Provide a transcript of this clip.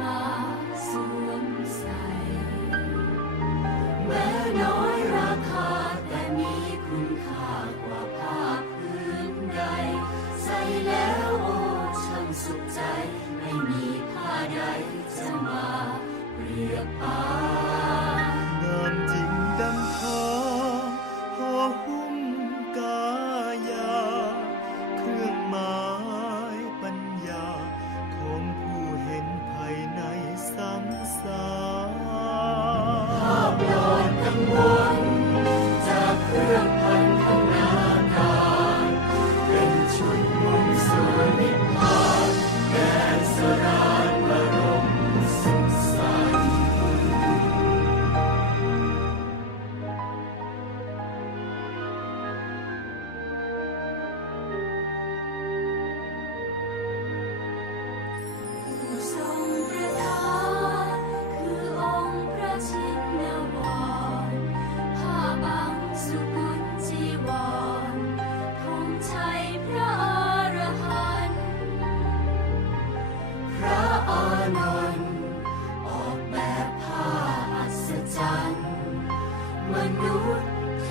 มาสวมใส่เมื่อน้อยัน มนุษย์เธ